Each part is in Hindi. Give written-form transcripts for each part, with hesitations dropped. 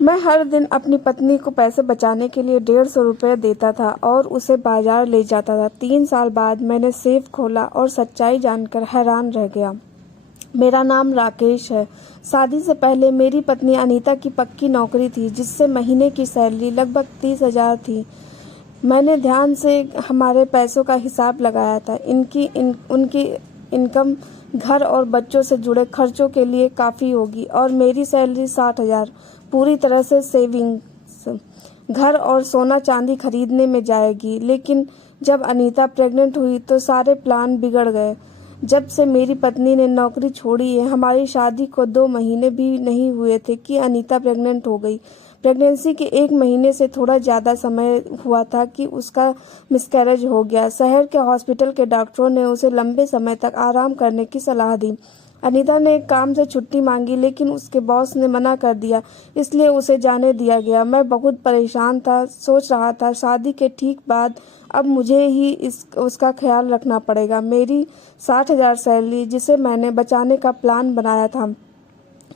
मैं हर दिन अपनी पत्नी को पैसे बचाने के लिए 150 रुपये देता था और उसे बाजार ले जाता था। 3 साल बाद मैंने सेफ खोला और सच्चाई जानकर हैरान रह गया। मेरा नाम राकेश है। शादी से पहले मेरी पत्नी अनीता की पक्की नौकरी थी, जिससे महीने की सैलरी लगभग 30,000 थी। मैंने ध्यान से हमारे पैसों का हिसाब लगाया था। उनकी इनकम घर और बच्चों से जुड़े खर्चों के लिए काफ़ी होगी और मेरी सैलरी 60,000 पूरी तरह से सेविंग्स, घर और सोना चांदी खरीदने में जाएगी। लेकिन जब अनीता प्रेग्नेंट हुई तो सारे प्लान बिगड़ गए। जब से मेरी पत्नी ने नौकरी छोड़ी है, हमारी शादी को 2 महीने भी नहीं हुए थे कि अनीता प्रेग्नेंट हो गई। प्रेगनेंसी के 1 महीने से थोड़ा ज़्यादा समय हुआ था कि उसका मिसकैरेज हो गया। शहर के हॉस्पिटल के डॉक्टरों ने उसे लंबे समय तक आराम करने की सलाह दी। अनीता ने काम से छुट्टी मांगी, लेकिन उसके बॉस ने मना कर दिया, इसलिए उसे जाने दिया गया। मैं बहुत परेशान था, सोच रहा था शादी के ठीक बाद अब मुझे ही उसका ख्याल रखना पड़ेगा। मेरी 60,000 सैलरी, जिसे मैंने बचाने का प्लान बनाया था,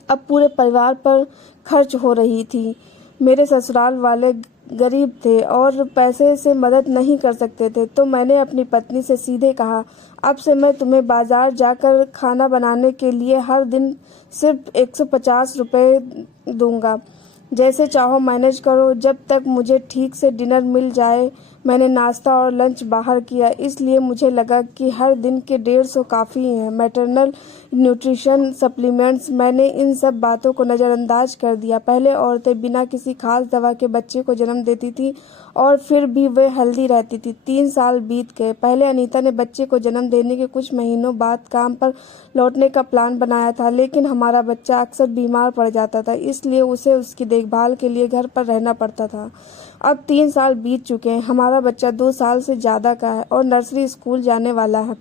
अब पूरे परिवार पर खर्च हो रही थी। मेरे ससुराल वाले गरीब थे और पैसे से मदद नहीं कर सकते थे, तो मैंने अपनी पत्नी से सीधे कहा, अब से मैं तुम्हें बाजार जाकर खाना बनाने के लिए हर दिन सिर्फ 150 रुपये दूंगा। जैसे चाहो मैनेज करो, जब तक मुझे ठीक से डिनर मिल जाए। मैंने नाश्ता और लंच बाहर किया, इसलिए मुझे लगा कि हर दिन के 150 काफ़ी हैं। मैटरनल न्यूट्रिशन सप्लीमेंट्स, मैंने इन सब बातों को नज़रअंदाज कर दिया। पहले औरतें बिना किसी खास दवा के बच्चे को जन्म देती थी और फिर भी वे हेल्दी रहती थी। 3 साल बीत गए। पहले अनीता ने बच्चे को जन्म देने के कुछ महीनों बाद काम पर लौटने का प्लान बनाया था, लेकिन हमारा बच्चा अक्सर बीमार पड़ जाता था, इसलिए उसे उसकी देखभाल के लिए घर पर रहना पड़ता था। अब 3 साल बीत चुके हैं। हमारा बच्चा 2 साल से ज़्यादा का है और नर्सरी स्कूल जाने वाला है।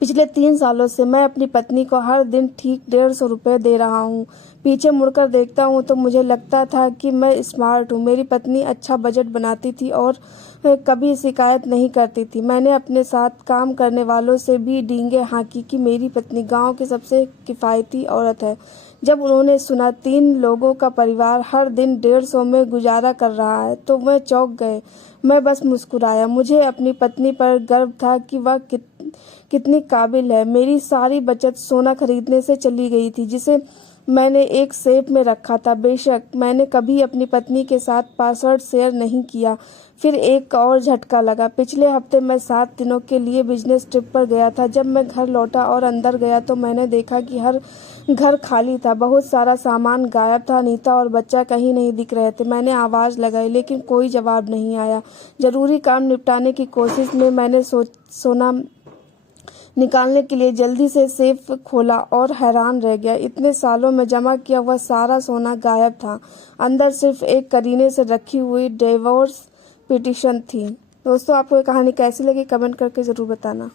पिछले 3 सालों से मैं अपनी पत्नी को हर दिन ठीक 150 रुपये दे रहा हूँ। पीछे मुड़कर देखता हूँ तो मुझे लगता था कि मैं स्मार्ट हूँ। मेरी पत्नी अच्छा बजट बनाती थी और कभी शिकायत नहीं करती थी। मैंने अपने साथ काम करने वालों से भी डींगे हाँकी कि मेरी पत्नी गांव की सबसे किफ़ायती औरत है। जब उन्होंने सुना 3 लोगों का परिवार हर दिन 150 में गुजारा कर रहा है, तो वे चौंक गए। मैं बस मुस्कुराया। मुझे अपनी पत्नी पर गर्व था कि वह कितनी काबिल है। मेरी सारी बचत सोना खरीदने से चली गई थी, जिसे मैंने एक सेफ में रखा था। बेशक मैंने कभी अपनी पत्नी के साथ पासवर्ड शेयर नहीं किया। फिर एक और झटका लगा। पिछले हफ्ते मैं 7 दिनों के लिए बिजनेस ट्रिप पर गया था। जब मैं घर लौटा और अंदर गया तो मैंने देखा कि हर घर खाली था। बहुत सारा सामान गायब था। अनीता और बच्चा कहीं नहीं दिख रहे थे। मैंने आवाज़ लगाई, लेकिन कोई जवाब नहीं आया। जरूरी काम निपटाने की कोशिश में मैंने सोना निकालने के लिए जल्दी से सेफ खोला और हैरान रह गया। इतने सालों में जमा किया हुआ सारा सोना गायब था। अंदर सिर्फ एक करीने से रखी हुई डिवोर्स पिटीशन थी। दोस्तों, आपको ये कहानी कैसी लगी कमेंट करके ज़रूर बताना।